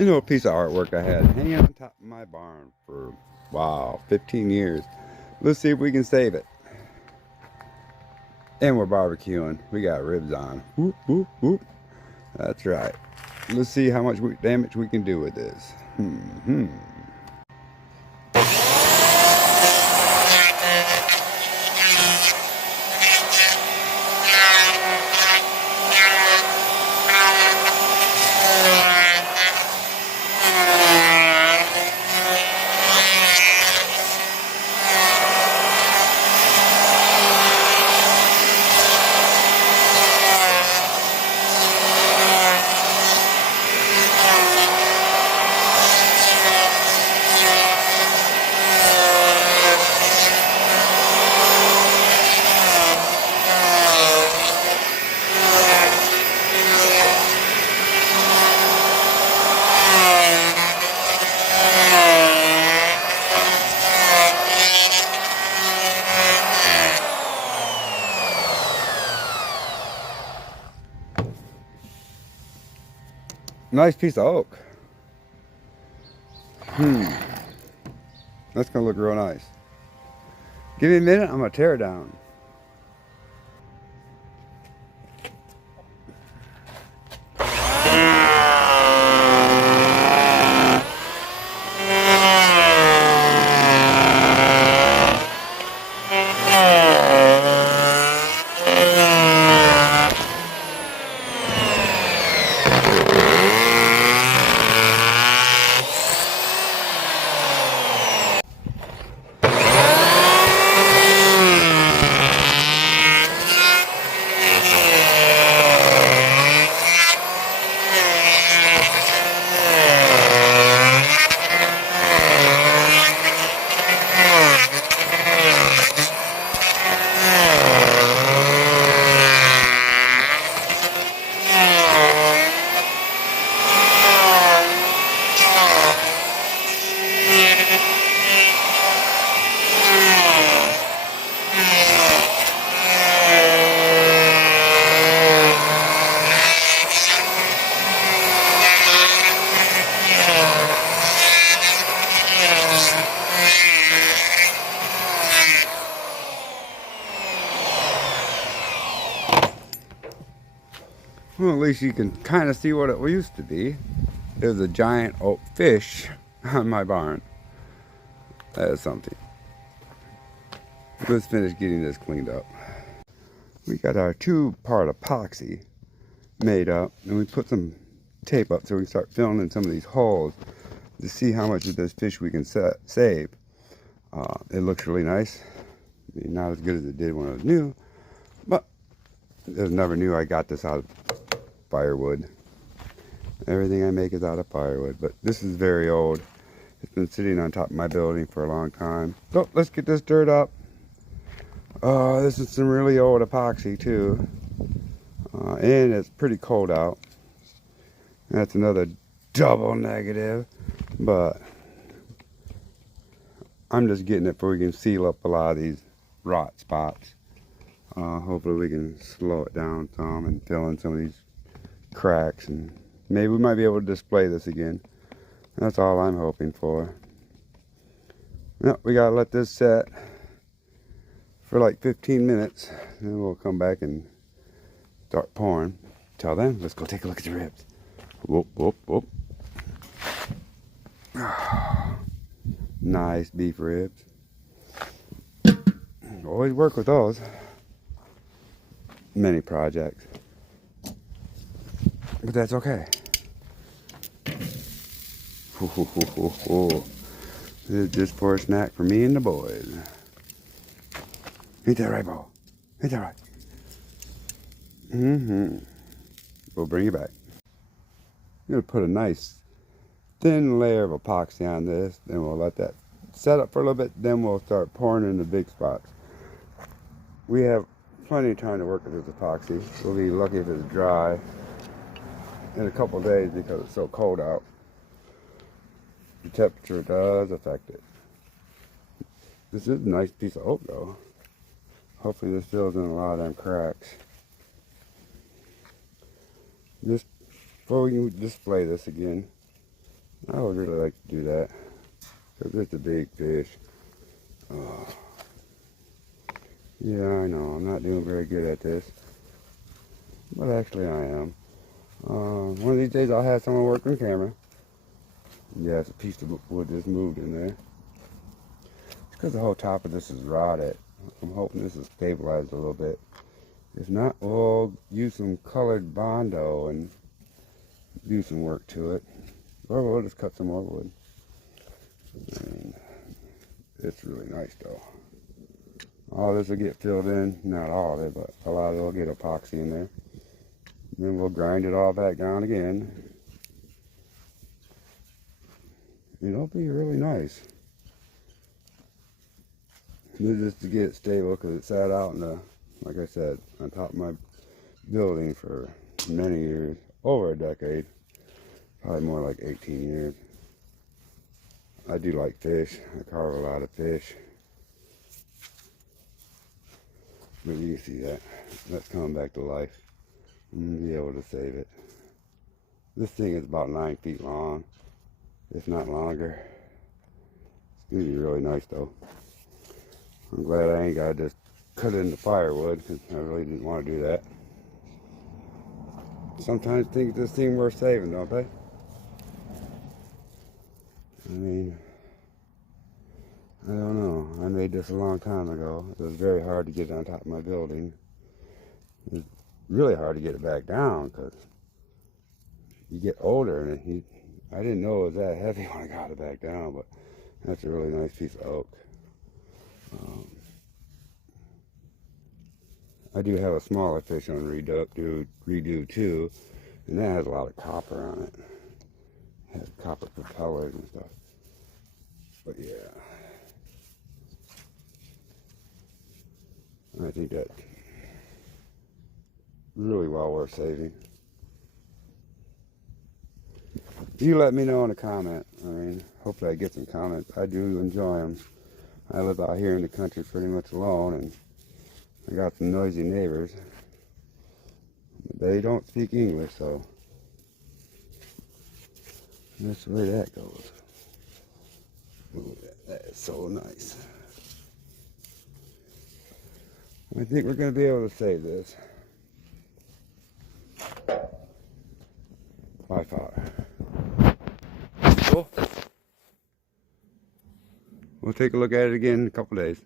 You know, a piece of artwork I had hanging on top of my barn for, wow, 15 years. Let's see if we can save it. And we're barbecuing. We got ribs on. Whoop, whoop, whoop. That's right. Let's see how much damage we can do with this. Nice piece of oak. That's gonna look real nice. Give me a minute, I'm gonna tear it down. Well, at least you can kind of see what it used to be. There was a giant oak fish on my barn. That is something. Let's finish getting this cleaned up. We got our 2-part epoxy made up, and we put some tape up so we can start filling in some of these holes to see how much of this fish we can save. It looks really nice. I mean, not as good as it did when it was new, but it was never new. I got this out of firewood. Everything I make is out of firewood, but this is very old. It's been sitting on top of my building for a long time. So let's get this dirt up. This is some really old epoxy too, and it's pretty cold out. That's another double negative, but I'm just getting it so we can seal up a lot of these rot spots. Hopefully we can slow it down some and fill in some of these cracks, and maybe we might be able to display this again. That's all I'm hoping for. Well, we gotta let this set for like 15 minutes, then we'll come back and start pouring. Till then, let's go take a look at the ribs. Whoop, whoop, whoop. Nice beef ribs. Always work with those. Many projects. But that's okay. This is just for a snack for me and the boys. Ain't that right, Bo? Ain't that right? We'll bring you back. I'm going to put a nice thin layer of epoxy on this, then we'll let that set up for a little bit, then we'll start pouring in the big spots. We have plenty of time to work with this epoxy. We'll be lucky if it's dry in a couple of days because it's so cold out. The temperature does affect it. This is a nice piece of oak though. Hopefully this fills in a lot of them cracks. Just before we can display this again, I would really like to do that. Because it's a big fish. Yeah, I know. I'm not doing very good at this. But actually I am. One of these days I'll have someone work on camera. Yeah, it's a piece of wood just moved in there. It's because the whole top of this is rotted. I'm hoping this is stabilized a little bit. If not, we'll use some colored Bondo and do some work to it. Or we'll just cut some more wood. And it's really nice though. All this will get filled in, not all of it, but a lot of it will get epoxy in there. Then we'll grind it all back down again. It'll be really nice. This is to get it stable because it sat out in the, like I said, on top of my building for many years, over a decade, probably more like 18 years. I do like fish. I carve a lot of fish. But you can see that. That's coming back to life. I'm going to be able to save it. This thing is about 9 feet long, if not longer. It's going to be really nice though. I'm glad I ain't got to just cut it into firewood because I really didn't want to do that. Sometimes things just seem worth saving, don't they? I mean, I don't know. I made this a long time ago. It was very hard to get it on top of my building. It was really hard to get it back down because you get older and I didn't know it was that heavy when I got it back down, but that's a really nice piece of oak. I do have a smaller fish on redo too, and that has a lot of copper on it. It has copper propellers and stuff. But yeah, I think that's really well worth saving. You let me know in a comment. I mean, hopefully I get some comments. I do enjoy them. I live out here in the country pretty much alone, and I got some noisy neighbors. But they don't speak English, so that's the way that goes. Ooh, that is so nice. I think we're going to be able to save this. By far. Cool. We'll take a look at it again in a couple days.